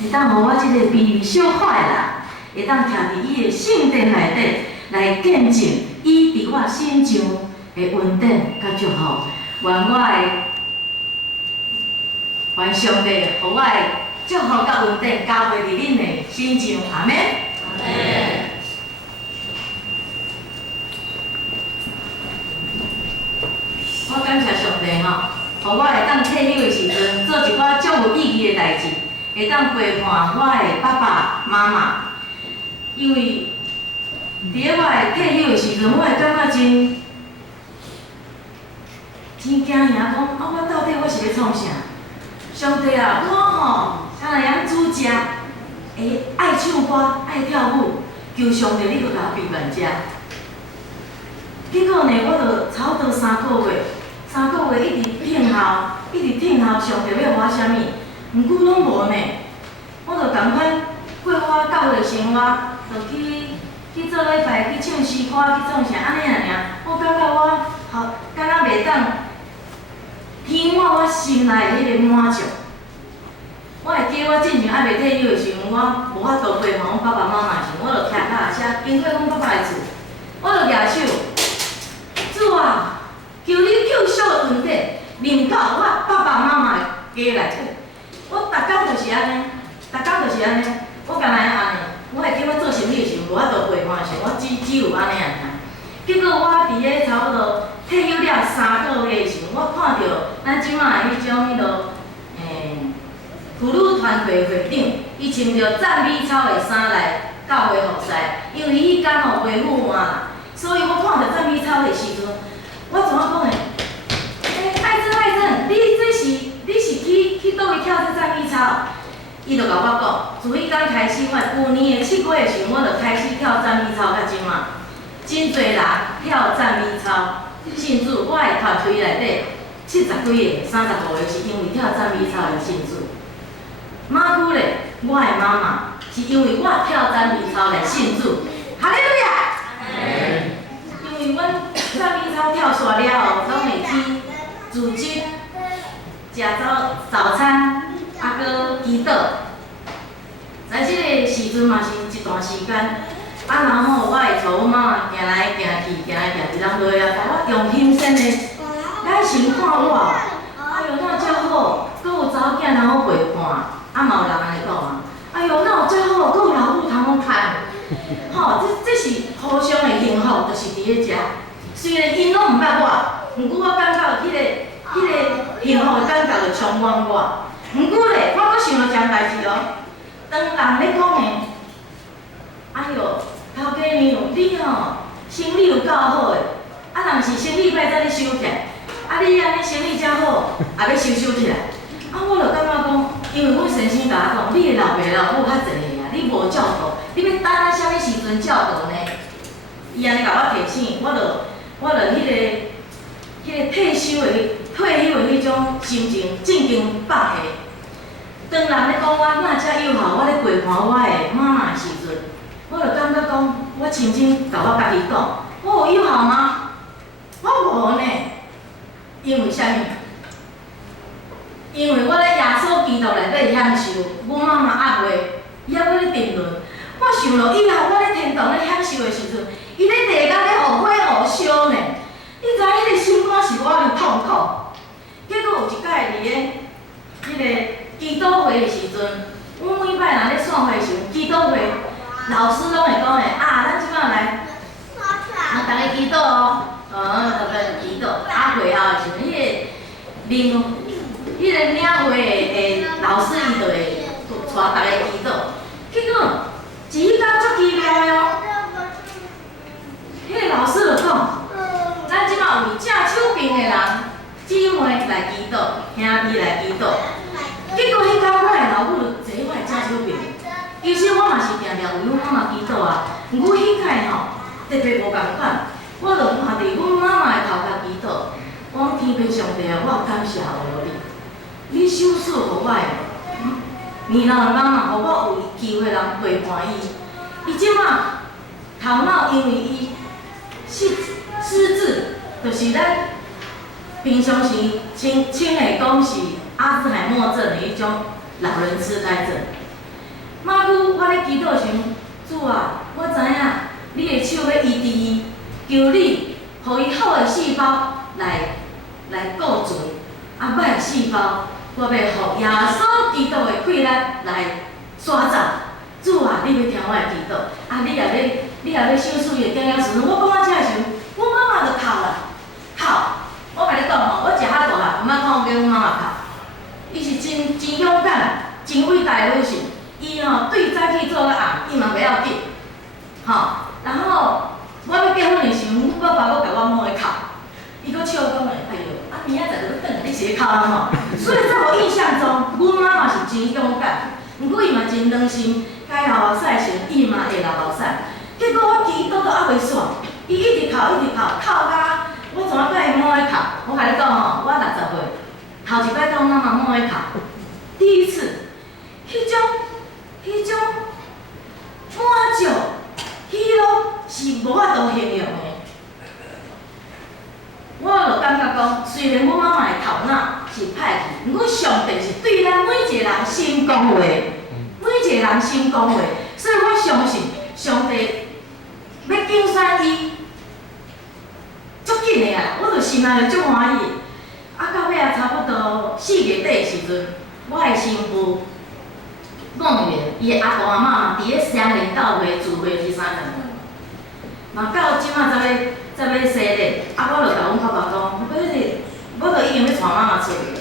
会当互我即个微微小可的人，会当徛伫伊的圣殿内底来见证伊伫我身上的恩典甲祝福。愿我的愿上帝互我的祝福甲恩典交汇伫恁的身上，阿免。阿免。我感谢上帝吼，互我会当退休的时阵做一寡足有意义的代志，会当陪伴我的爸爸妈妈。因为伫咧我的退休的时阵，我会感觉真惊遐讲我到底我是要创啥？上帝啊，我吼敢若样煮食，会爱唱歌、爱跳舞，求上帝你搁甲我陪伴遮。结果呢，我就差不多3个月一直听候上帝要我啥物，毋过拢无呢。我就共款过我教会生活，就去做礼拜，去唱诗歌，去创啥安尼尔。我感觉我敢若袂当填满我心内迄个满足。我会记我之前还袂退休的时阵，我无法度陪伴阮爸爸妈妈时，我就徛脚车经过阮爸爸的厝，我就举手，主啊，求你救赎的恩典临到我爸爸妈妈的家内底。我逐工就是安尼，我敢若安尼。我会记我做生意的时候，无法度陪伴的时候，我只有安尼尔。结果我伫咧差不多退休了3个月的时候，我看到咱即马的迄种妇女团会会长，伊穿着赞美操的衫来教会服侍，因为迄天吼陪父换啦，所以我看到赞美操的时阵，我怎啊讲呢？爱珍，你是去倒位跳这赞美操？伊就甲我讲，自迄天开始，我旧年的7月的时候，我就开始跳赞美操，到即马，真侪人跳赞美操，甚至我的团队内底70几个、35个是因为跳赞美操而信主。马久咧，我的妈妈是因为我跳赞美操来信主，哈利路亚！因为阮赞美操跳煞了后，拢会去组织食早餐。搁祈祷，在即个时阵嘛是一段时间，然后我会带阮妈妈行来行去，一人落来，甲我用欣赏的眼神看我，哎哟，哪遮好，搁有查某囝通好陪伴，嘛有人安尼讲啊，哎哟，哪有遮好，搁有老母通好牵，这是互相的幸福，就是伫咧遮。虽然因拢毋捌我，毋过我感觉迄个幸福的感觉就充满我。毋过咧，我阁想到一件代志哦。当人咧讲诶，哎哟，头家娘，你生意有够好诶，人是生意歹才咧收起来，你安尼生意遮好，也要收起来。我就感觉讲，因为阮先生甲我讲，你的老爸老母较侪啊，你無照顧，你要等到啥物时阵照顧呢？伊安尼甲我提醒，我就迄个退休的迄种心情正经放下。当人咧讲我哪遮有效，我咧陪伴我的妈妈的时阵，我就感觉讲，我亲身甲我家己讲，我有效吗？我无呢，因为啥物？因为我咧耶稣基督内底享受，阮妈妈压袂，伊还搁咧沉沦。我想到以后我咧天堂咧享受的时阵，伊咧地甲咧互火互烧呢。你知迄个心肝是我有痛苦。结果有一摆伫咧迄个祈祷会的时阵，阮每摆人咧散会的时阵，祈祷会老师拢会讲诶，咱即摆来，大家祈祷哦，大家祈祷。会后的时阵，迄个领会的老师伊就会带大家祈祷。结果一天足奇妙的哦，迄个老师就讲，咱即马为正手边的人姊妹来祈祷，兄弟来祈祷。结果迄天我的老母就坐我的正手边，其实我嘛是定定为阮妈妈祈祷啊，毋过迄摆特别无共款，我就看伫阮妈妈的头壳祈祷，我讲天父上帝啊，我感谢你，你手赐互我的年老的妈妈，互我有机会通陪伴伊。伊即马头脑因为伊失智，就是咱平常时称会讲是阿兹海默症的迄种老人痴呆症。马久我咧祈祷时，主啊，我知影你的手要医治伊，求你，互伊好的细胞来固罪，啊歹的细胞，我要互耶稣基督的血力来刷走。主啊，你要听我的祈祷，啊你也要手术的经验时，我讲到这时候，阮妈妈就哭啦，哭。我甲你讲吼，我食遐大汉，毋捌看过阮妈妈哭。伊是真勇敢、真伟大的女性。伊吼对早起做到暗，伊嘛袂要紧。吼，然后我要结婚的时候，阮爸爸佫甲我摸个哭，伊佫笑讲诶，哎哟，啊明仔载就要转来你是咧哭啊吼。所以在我印象中，阮妈妈是真勇敢，毋过伊嘛真良心，该流目屎时伊嘛会流目屎。结果我祈祷都还袂煞，伊一直哭，哭到我怎啊甲伊摸个哭？我甲你讲吼，我60岁，头一摆甲阮妈妈摸个哭，第一次，迄种满足，迄落是无法度形容的。我就感觉讲，虽然阮妈妈的头脑是歹去，毋过上帝是对咱每一个人心讲话，每一个人心讲话，所以我相信上帝要救选伊，足紧的啊！我就心内就足欢喜。啊，到尾啊，差不多4月底的时阵，我的新妇梦圆，伊的阿公阿嬷嘛，伫咧双连教会聚会去啥物，嘛到即马才要洗礼，啊，我就甲阮爸爸讲，我就已经要带妈妈出去了。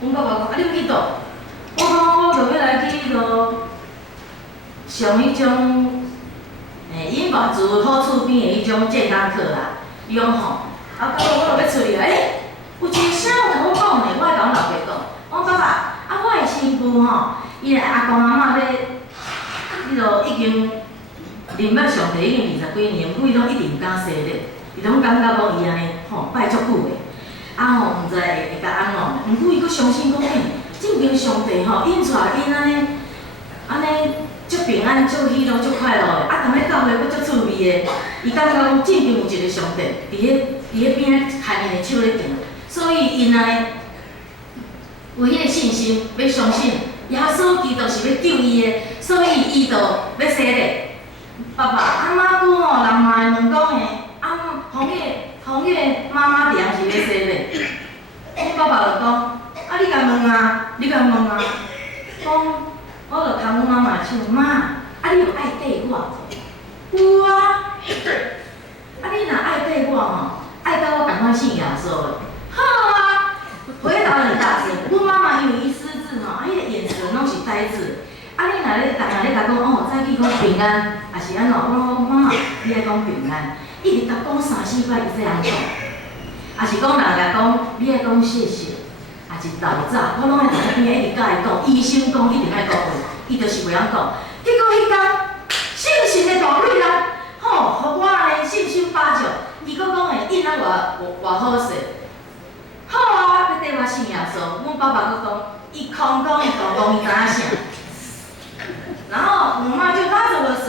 阮爸爸讲，啊，你要去倒？我讲，我就要来去落上迄种英法族好厝边的迄种健康课啦，用吼。啊，到尾我就要出去了，有一个声有甲我讲呢，我会甲阮老爸讲，我讲爸爸，啊，我的新妇吼，伊的阿公阿嬷迄落已经认捌上帝已经20几年，不过伊拢一直毋敢洗礼，伊拢感觉讲伊安尼吼拜足久的，啊吼毋知会甲安怎，毋过伊佫相信讲，证明上帝吼引出来因安尼足平安、足喜乐、足快乐的，啊，踮咧教会佫足趣味的，伊感觉讲证明有一个上帝伫咧边仔牵因的手咧行，所以因安尼有迄个信心，要相信耶稣基督是要救伊的，所以伊就要洗礼。爸爸，啊妈久吼，人嘛会问讲啊，红月妈妈点是要洗礼？阮爸爸就讲，啊你甲问啊，讲，我就牵阮妈妈的手，妈，啊你有爱缀我？有啊。啊你若爱缀我吼，爱到我同款信耶稣的，好啊。回答很大声，阮妈妈因为伊失智吼，啊伊个眼神拢是呆滞。啊你若咧，逐下咧甲讲哦，早起讲平安，也是安怎？我讲妈妈，你爱讲平安，一直甲讲3、4摆，伊这样讲。也是讲人甲讲，你爱讲谢谢。也是老早，我拢爱伫边仔一直甲伊讲，医生讲一定爱讲话，伊就是袂晓讲。结果迄天，信心的大女人，吼，互我呢信心8种，伊佫讲诶，因仔偌好势。好啊，要缀我信耶稣。阮爸爸佫讲，伊空讲伊大讲，伊知影啥。然后我妈就拉着我的手，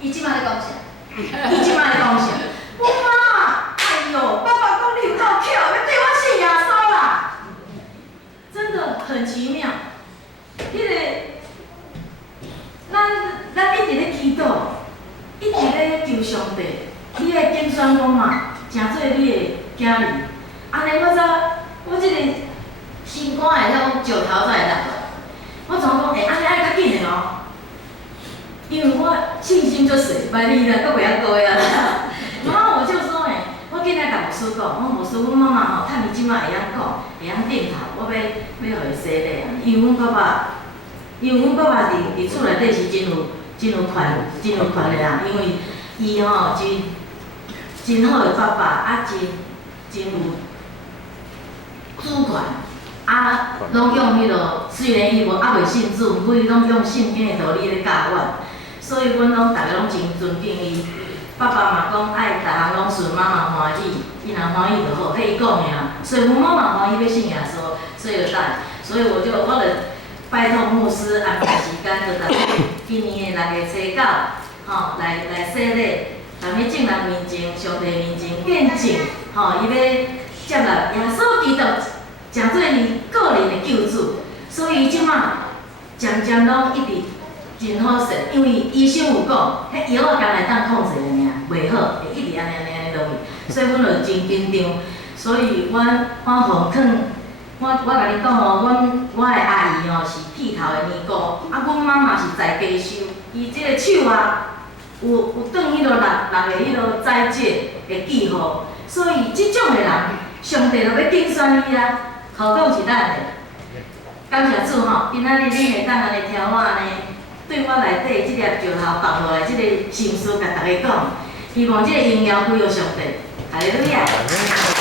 伊即摆咧讲啥？伊即摆咧讲啥？我妈，哎呦，爸爸讲你有够巧，要缀我信耶稣啦！真的很奇妙。迄个，咱一直咧祈祷，一直咧求上帝，你的竞选我嘛，诚做你的囝儿。安尼我即个心肝会晓石头才会落。我怎讲？安尼爱较紧的哦。因为我信心就水，摆你啦，佫袂晓过啊。然后我就说我今日甲牧师讲，我牧师，阮妈妈吼，趁伊即摆会晓讲，会晓点头，我要互伊洗礼啊。因为阮爸爸伫厝内底是真有权的啦，因为伊吼真好的爸爸，啊真有主权。啊，拢用迄落，虽然伊袂信主，毋过伊拢用圣经的道理咧教阮，所以阮拢逐个拢真尊敬伊。爸爸嘛讲爱逐项拢顺妈妈欢喜，伊若欢喜就好，迄伊讲的啊。所以阮妈妈欢喜要信耶稣，所以就带。所以我就拜托牧师安排时间，就今年的6月初9，吼来洗礼，踮咧众人面前、上帝面前见证，吼伊要接纳耶稣基督。诚做伊个人的救主，所以即马渐渐拢一直真好势，因为医生有讲，迄药啊敢来当控制的尔，袂好，会一直安尼落去，所以阮就真紧张。所以我互劝，我甲你讲哦，我的阿姨哦是剃头的尼姑，啊，阮妈妈是在家修，伊即个手啊有转迄落六个迄落斋戒的记号，所以即种的人，上帝就要拣选伊啊，好讲是咱的。感谢主吼，今仔日恁会当安尼听我安尼。对我内底即粒石头放落来，即个心思，甲大家讲，希望即个荣耀归于上帝。哈利路亚。